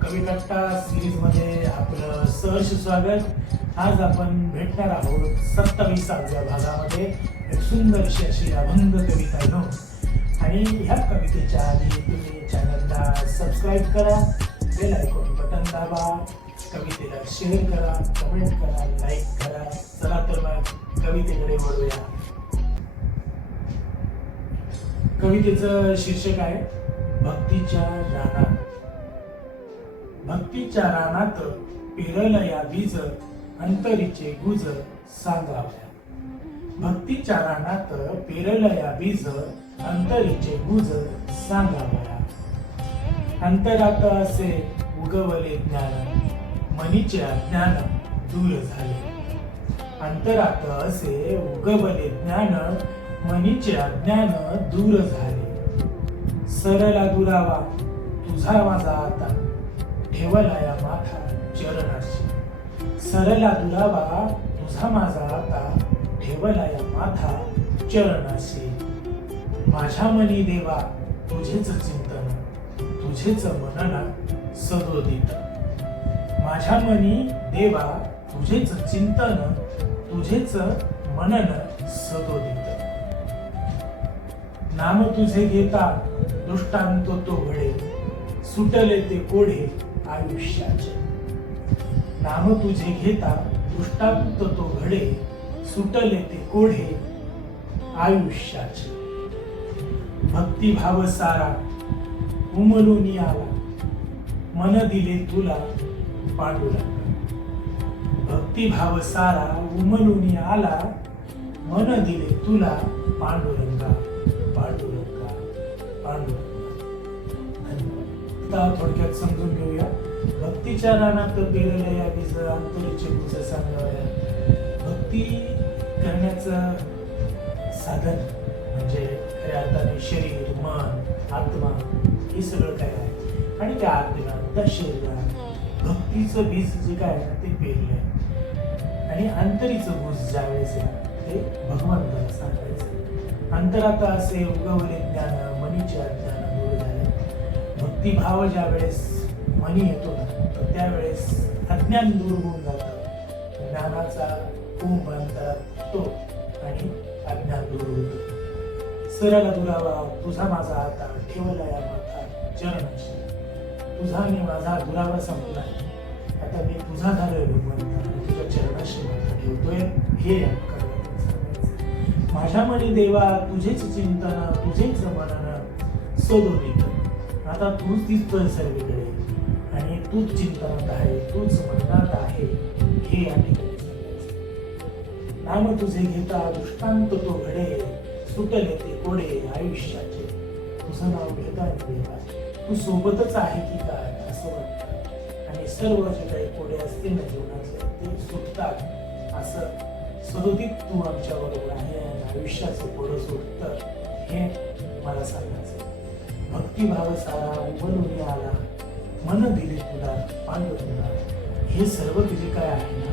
कविकट्टा series मध्ये आपलं सहर्ष स्वागत। आज आपण भेटणार आहोत 27व्या भागामध्ये एक सुंदरशी अशी अभंग कविता घेऊन। आणि ह्या कवितेच्या आधी तुम्ही चॅनलला सबस्क्राईब करा, बेल आयकॉन बटन दाबा, कवितेला शेअर करा, कमेंट करा, लाईक करा। चला तर मग कवितेकडे वळूया। कवितेचं शीर्षक आहे भक्तीच्या रानात। भक्तीच्या रानात पेरलं या बीज, अंतरीचे गुज सांगाव्या। भक्तीच्या रानात पेरलं या बीज, अंतरीचे गुज सांगाव्या। अंतरात असे उगवले ज्ञान, मनीचे अज्ञान दूर झाले। अंतरात असे उगवले ज्ञान, मनीचे अज्ञान दूर झाले। सरला दुरावा तुझा माझा आता, ठेवला या माथा चरणाशी। सरला दुरावा तुझा माझा आता, ठेवला या माथा चरणाशी। माझ्या मनी देवा तुझेच चिंतन, तुझेच मनन सदोदित। माझ्या मनी देवा तुझेच चिंतन, तुझेच मनन सदोदित। नाम तुझे घेता दृष्टांत तो घडे, सुटले ते कोढे आयुष्याचे। नाम तुझे घेता दृष्टांत तो घडे, सुटले ते कोढे आयुष्याचे। भक्तिभाव सारा उमलून आला, मन दिले तुला पांडुरंगा। भक्तिभाव सारा उमलून आला, मन दिले तुला पांडुरंगा, पांडुरंगा, पांडुरंगा। धन्यवाद। थोडक्यात समजून घेऊया। भक्तीच्या रानात पेरलं या बीज, अंतरीचे गुज सांगाव्या। भक्ती करण्याचं साधन म्हणजे खऱ्या अर्थाने शरीर, मन, आत्मा हे सगळं काय आहे। आणि त्या आत्म्यात, त्या शरीरात भक्तीचं बीज जे काय आहे ते पेरलंय। आणि अंतरीचं गुज ज्यावेळेस ते भगवंताला सांगायचं। अंतरात असे उगवले ज्ञान, मनीचे अज्ञान दूर झाले। भक्तिभाव ज्या वेळेस मनी येतो ना, तर त्यावेळेस अज्ञान दूर होऊन जातं। ज्ञानाचा कुंभ अंतरात तो आणि अज्ञान दूर होतो। सरला दुरावा तुझा माझा आता, ठेवला या माथा चरणाशी। तुझा आणि माझा दुरावा संपला, आता मी तुझा झालोय भगवंता, तुझ्या चरणाशी माथा ठेवतोय। हे माझ्या मनी देवा तुझेच चिंतन, तुझेच मनन सदोदित। आता तूच दिसतोय सर्वीकडे आणि तूच चिंतनात आहे, तूच मननात आहे, हे या ठिकाणी सांगायचं। नाम तुझे घेता दृष्टांत तो घडे, सुटले ते कोडे आयुष्याचे। तुझं नाव घेता देवा तू सोबतच आहे की काय असं वाटतं। आणि सर्व जे काही कोडे असतील ना जीवनाचे ते सुटतात असं सदोदित तू आमच्या बरोबर आहे आणि आयुष्याचं पुढं सुटतं हे मला सांगायचं। भक्तिभाव सारा उमलून आला, मन दिले तुला पांडुरंगा। हे सर्व तुझे काय आहे ना,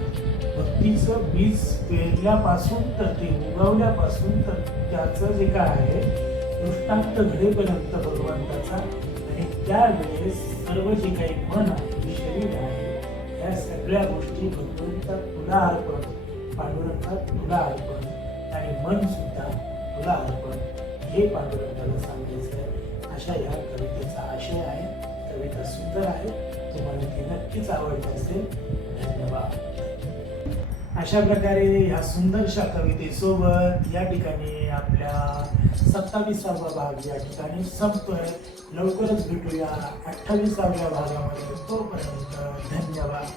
भक्तीचं बीज पेरल्यापासून तर ते उगवल्यापासून तर त्याचं जे काय आहे दृष्टांत घडेपर्यंत भगवंताचा। आणि त्यावेळेस सर्व जे काही मन आहे, शरीर आहे, या सगळ्या गोष्टी भगवंता तुला अर्पण, पांडुरंगा तुला अर्पण, आणि मन सुद्धा तुला अर्पण, हे पांडुरंगाला सांगायचं आहे। अशा या कवितेचा आशय आहे। कविता सुंदर आहे, तुम्हाला ती नक्कीच आवडली असेल। धन्यवाद। अशा प्रकारे ह्या सुंदरशा कवितेसोबत या ठिकाणी आपल्या 27वा भाग या ठिकाणी संपतोय। लवकरच भेटूया 28व्या भागामध्ये। तोपर्यंत धन्यवाद।